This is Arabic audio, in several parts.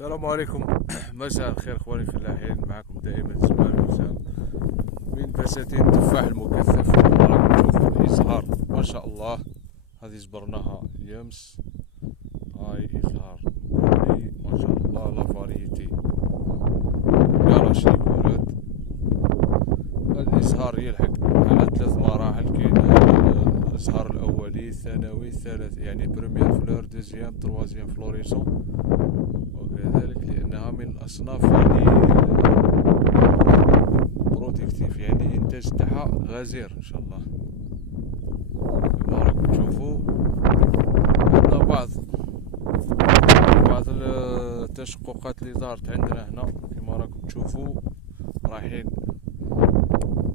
السلام عليكم. مساء الخير اخواني الفلاحين، معكم دائما اسماعيل حسام من بساتين التفاح المكثف. راكم تشوفوا الازهار ما شاء الله. هذه زبرناها يامس، هاي ازهار كوري ما شاء الله، لا فاريتي كراشي كورات. الازهار يلحق على 3 مراحل. كاين الازهار الاولي، الثانوي، الثالث، يعني بريمير فلور، دوزيام، تروازيام فلوريسون. وكذلك لأنها من الأصناف يعني بروتيكتيف، يعني إنتاج تاعها غزير إن شاء الله. كما راكم تشوفوا عندنا بعض التشققات اللي ظهرت عندنا هنا. كما راكم تشوفوا رايحين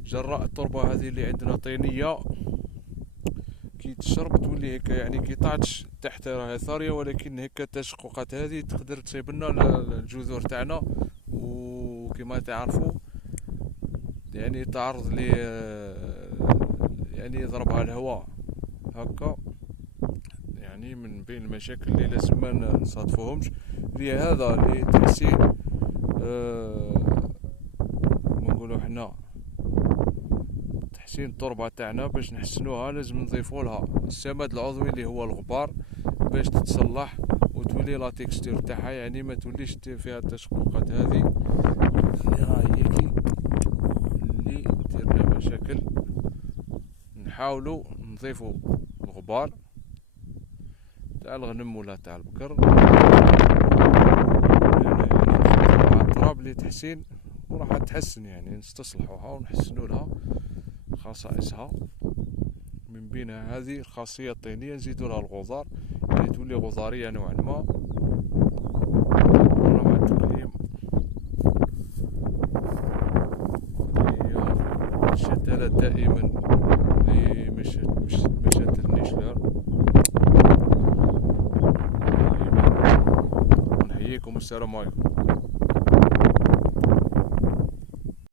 جراء التربة هذه اللي عندنا طينية، كي تشرب تولي هيك، يعني كي تعطش تحت راهي ثارية، ولكن هيك التشققات هذه تقدر تصيب لنا الجذور تاعنا. وكما تعرفوا يعني تعرض لي يعني يضربها الهواء هكا، يعني من بين المشاكل اللي لازم ما نصادفوهمش. لهذا لتحسين كما نقولوا حنا تحسين التربة تاعنا، باش نحسنوها لازم نضيفوا لها السماد العضوي اللي هو الغبار، باش تتصلح وتولي لا تكستور تاعها، يعني ما توليش فيها التشققات هذه اللي راهي هيك اللي ديرنا مشاكل. نحاولوا نضيفوا الغبار تاع الغنم ولا تاع البقر، يعني مع التراب لتحسين، وراح تحسن، يعني نستصلحوها ونحسنوا لها خصائصها. من بينها هذه الخاصية الطينية نزيدوا لها الغزار، يعني تولي غزارية نوعا ما. مع التقليم هي الشتلات دائما اللي مشات النشلر. نحييكم، السلام عليكم.